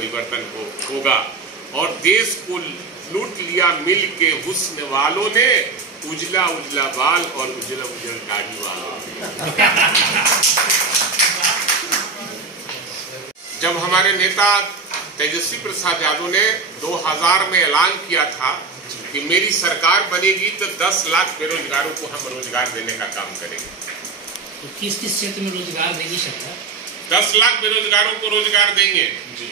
परिवर्तन होगा। और देश को लूट लिया मिल के हुस्न वालों ने, उजला उजला बाल और उजला उजला दाढ़ी वालों। जब हमारे नेता तेजस्वी प्रसाद यादव ने 2000 में ऐलान किया था कि मेरी सरकार बनेगी तो 10 लाख बेरोजगारों को हम रोजगार देने का काम करेंगे। तो किस किस क्षेत्र में रोजगार देगी सरकार? 10 लाख बेरोजगारों को रोजगार देंगे जी।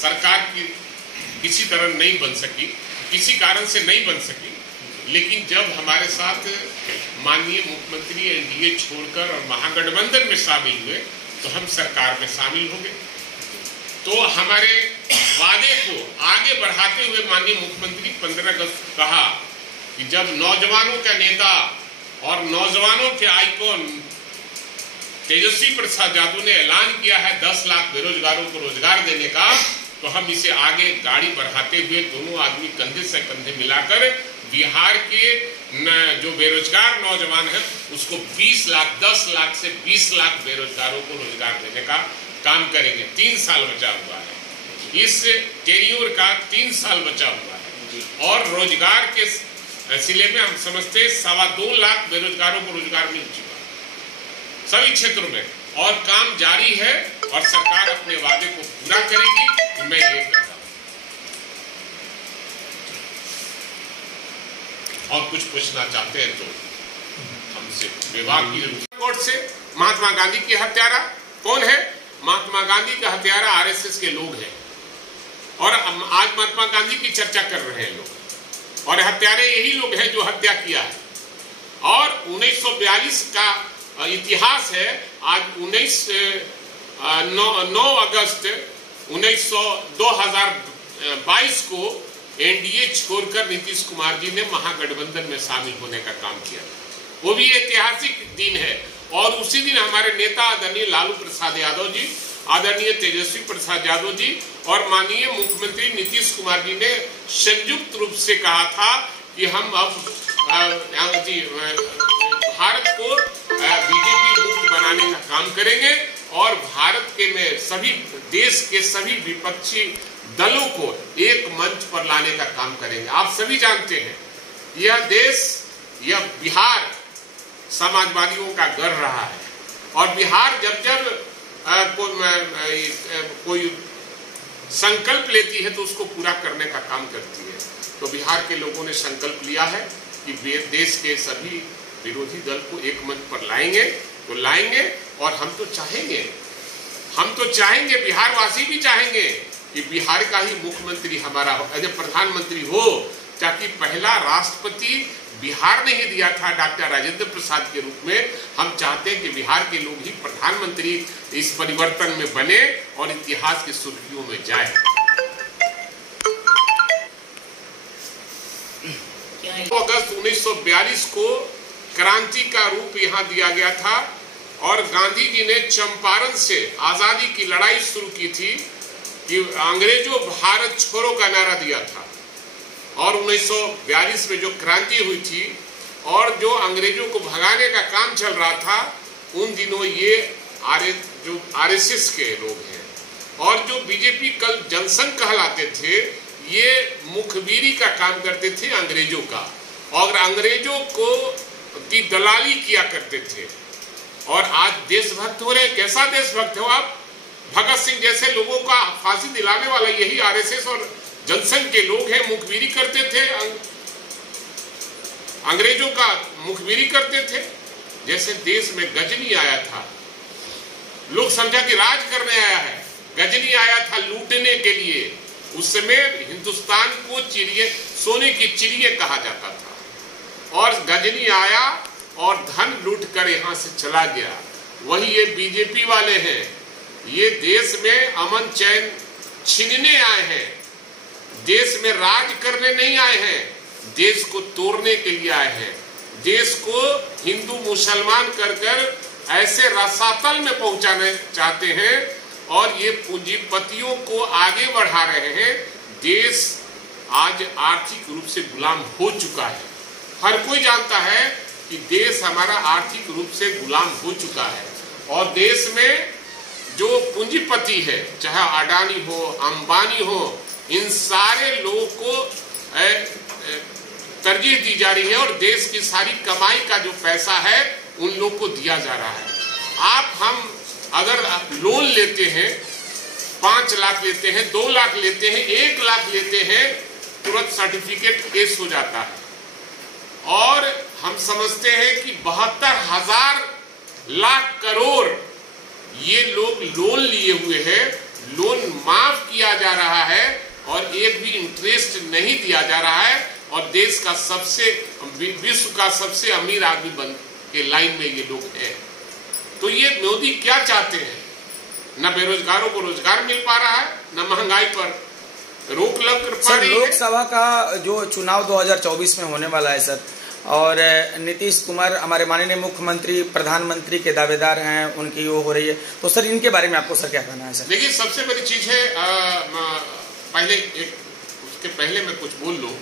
सरकार की किसी तरह नहीं बन सकी, किसी कारण से नहीं बन सकी, लेकिन जब हमारे साथ माननीय मुख्यमंत्री एनडीए छोड़कर और महागठबंधन में शामिल हुए तो हम सरकार में शामिल हो गए। तो हमारे वादे को आगे बढ़ाते हुए माननीय मुख्यमंत्री 15 अगस्त को कहा कि जब नौजवानों का नेता और नौजवानों के आइकॉन तेजस्वी प्रसाद यादव ने ऐलान किया है 10 लाख बेरोजगारों को रोजगार देने का, तो हम इसे आगे गाड़ी बढ़ाते हुए दोनों आदमी कंधे से कंधे मिलाकर बिहार के जो बेरोजगार नौजवान हैं उसको 20 लाख 10 लाख से 20 लाख बेरोजगारों को रोजगार देने का काम करेंगे। 3 साल बचा हुआ है, इस टेन्योर का 3 साल बचा हुआ है और रोजगार के सिले में हम समझते 2.25 लाख बेरोजगारों को रोजगार मिल चुका सभी क्षेत्रों में, और काम जारी है और सरकार अपने वादे को पूरा करेगी। तो मैं ये कहता हूं। और कुछ पूछना चाहते हैं तो हमसे विभाग की कोर्ट से। महात्मा गांधी की हत्यारा कौन है? महात्मा गांधी का हत्यारा आरएसएस के लोग हैं और आज महात्मा गांधी की चर्चा कर रहे हैं लोग, और हत्यारे यही लोग हैं जो हत्या किया है। और 1942 का इतिहास है। आज 9 अगस्त 2022 को एनडीए छोड़कर नीतीश कुमार जी ने महागठबंधन में शामिल होने का काम किया, वो भी ऐतिहासिक दिन है। और उसी दिन हमारे नेता आदरणीय लालू प्रसाद यादव जी, आदरणीय तेजस्वी प्रसाद यादव जी और माननीय मुख्यमंत्री नीतीश कुमार जी ने संयुक्त रूप से कहा था कि हम अब भारत को बीजेपी मुक्त बनाने का काम करेंगे और भारत के में सभी देश के सभी विपक्षी दलों को एक मंच पर लाने का काम करेंगे। आप सभी जानते हैं यह देश, यह बिहार समाजवादियों का घर रहा है और बिहार जब कोई संकल्प लेती है तो उसको पूरा करने का काम करती है। तो बिहार के लोगों ने संकल्प लिया है कि वे देश के सभी विरोधी दल को एक मंच पर लाएंगे, तो लाएंगे। और हम तो चाहेंगे, बिहार वासी भी चाहेंगे कि बिहार का ही मुख्यमंत्री हमारा प्रधानमंत्री हो, ताकि पहला राष्ट्रपति बिहार ने ही दिया था डॉक्टर राजेंद्र प्रसाद के रूप में। हम चाहते हैं कि बिहार के लोग ही प्रधानमंत्री इस परिवर्तन में बने और इतिहास की सुर्खियों में जाए। 2 अगस्त 1942 को क्रांति का रूप यहाँ दिया गया था और गांधी जी ने चंपारण से आजादी की लड़ाई शुरू की थी कि अंग्रेजों भारत छोड़ो का नारा दिया था। और 1942 में जो क्रांति हुई थी और जो अंग्रेजों को भगाने का काम चल रहा था, उन दिनों ये जो आरएसएस के लोग हैं और जो बीजेपी कल जनसंघ कहलाते थे, ये मुखबिरी का काम करते थे अंग्रेजों का और अंग्रेजों को की दलाली किया करते थे। और आज देशभक्त हो रहे। कैसा देशभक्त हो आप? भगत सिंह जैसे लोगों का फांसी दिलाने वाला यही आरएसएस और जनसंघ के लोग हैं। मुखबिरी करते थे, अंग्रेजों का मुखबिरी करते थे। जैसे देश में गजनी आया था, लोग समझा कि राज करने आया है। गजनी आया था लूटने के लिए। उस समय हिंदुस्तान को सोने की चिड़िया कहा जाता था और गजनी आया और धन लूट कर यहां से चला गया। वही ये बीजेपी वाले हैं। ये देश में अमन चैन छीनने आए हैं, देश में राज करने नहीं आए हैं, देश को तोड़ने के लिए आए हैं। देश को हिंदू मुसलमान कर ऐसे रसातल में पहुंचाना चाहते हैं और ये पूंजीपतियों को आगे बढ़ा रहे हैं। देश आज आर्थिक रूप से गुलाम हो चुका है। हर कोई जानता है कि देश हमारा आर्थिक रूप से गुलाम हो चुका है और देश में जो पूंजीपति है, चाहे अडानी हो, अंबानी हो, इन सारे लोगों को तरजीह दी जा रही है और देश की सारी कमाई का जो पैसा है उन लोग को दिया जा रहा है। हम अगर लोन लेते हैं, 5 लाख लेते हैं, 2 लाख लेते हैं, 1 लाख लेते हैं, तुरंत सर्टिफिकेट केस हो जाता है। और हम समझते हैं कि 72,000 लाख करोड़ ये लोग लोन लिए हुए हैं, लोन माफ किया जा रहा है और एक भी इंटरेस्ट नहीं दिया जा रहा है और देश का विश्व का सबसे अमीर आदमी बन के लाइन में ये लोग हैं। तो ये मोदी क्या चाहते हैं? न बेरोजगारों को रोजगार मिल पा रहा है, न महंगाई पर रोक लग पा रही है। लोकसभा का जो चुनाव 2024 में होने वाला है सर, और नीतीश कुमार हमारे माननीय मुख्यमंत्री, प्रधानमंत्री के दावेदार हैं, उनकी वो हो रही है, तो सर इनके बारे में आपको सर क्या कहना है सर? देखिए, सबसे बड़ी चीज है, उसके पहले मैं कुछ बोल लूं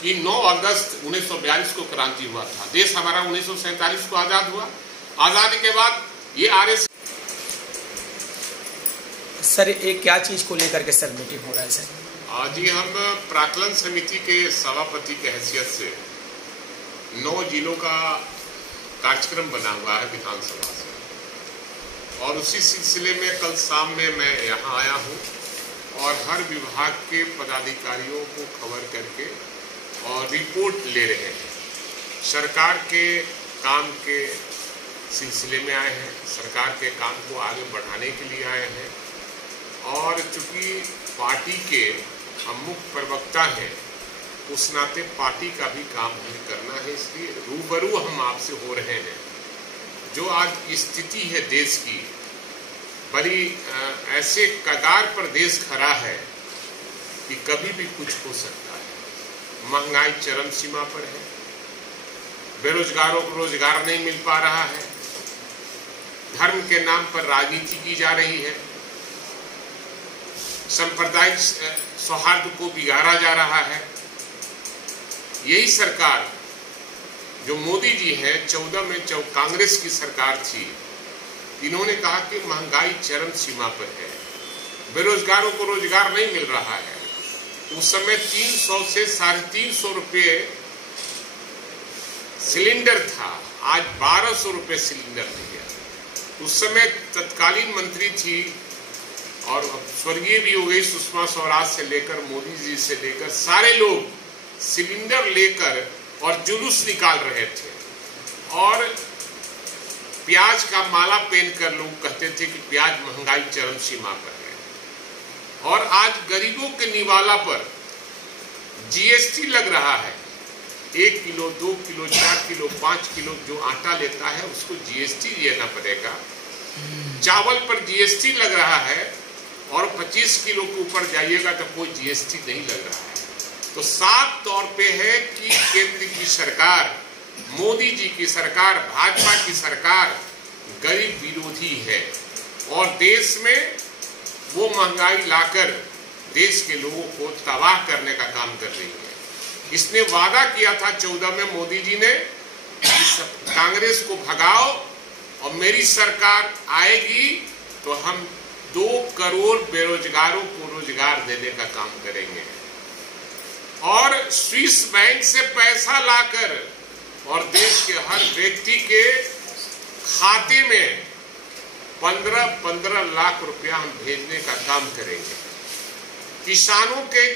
कि 9 अगस्त 1942 को क्रांति हुआ था। देश हमारा 1947 को आजाद हुआ। आजादी के बाद ये आरएस सर एक क्या चीज को लेकर के सर मीटिंग हो रहा है सर? आज ही हम प्राक्कलन समिति के सभापति के हैसियत से 9 जिलों का कार्यक्रम बना हुआ है विधानसभा से, और उसी सिलसिले में कल शाम में मैं यहाँ आया हूँ और हर विभाग के पदाधिकारियों को खबर करके और रिपोर्ट ले रहे हैं। सरकार के काम के सिलसिले में आए हैं, सरकार के काम को आगे बढ़ाने के लिए आए हैं, और चूंकि पार्टी के हम मुख्य प्रवक्ता हैं, उस नाते पार्टी का भी काम हमें करना है, इसलिए रूबरू हम आपसे हो रहे हैं। जो आज स्थिति है देश की, बड़ी ऐसे कगार पर देश खड़ा है कि कभी भी कुछ हो सकता है। महंगाई चरम सीमा पर है, बेरोजगारों को रोजगार नहीं मिल पा रहा है, धर्म के नाम पर राजनीति की जा रही है, सांप्रदायिक सौहार्द को बिगाड़ा जा रहा है। यही सरकार जो मोदी जी हैं, 14 में कांग्रेस की सरकार थी, इन्होंने कहा कि महंगाई चरम सीमा पर है, बेरोजगारों को रोजगार नहीं मिल रहा है। उस समय 300 से 350 रुपये सिलेंडर था, आज 1200 रुपये सिलेंडर हो गया। उस समय तत्कालीन मंत्री थी और स्वर्गीय भी हो गई सुषमा स्वराज से लेकर मोदी जी से लेकर सारे लोग सिलेंडर लेकर और जुलूस निकाल रहे थे और प्याज का माला पहनकर लोग कहते थे कि प्याज महंगाई चरम सीमा पर है। और आज गरीबों के निवाला पर जीएसटी लग रहा है। 1 किलो, 2 किलो, 4 किलो, 5 किलो जो आटा लेता है उसको जीएसटी देना पड़ेगा। चावल पर जीएसटी लग रहा है और 25 किलो के ऊपर जाइएगा तो कोई जीएसटी नहीं लग रहा है। तो साफ तौर पे है कि केंद्र की सरकार, मोदी जी की सरकार, भाजपा की सरकार गरीब विरोधी है और देश में वो महंगाई लाकर देश के लोगों को तबाह करने का काम कर रही है। इसने वादा किया था 14 में मोदी जी ने, कांग्रेस को भगाओ और मेरी सरकार आएगी तो हम 2 करोड़ बेरोजगारों को रोजगार देने का काम करेंगे और स्विस बैंक से पैसा लाकर और देश के हर व्यक्ति के खाते में 15-15 लाख रुपया हम भेजने का काम करेंगे। किसानों के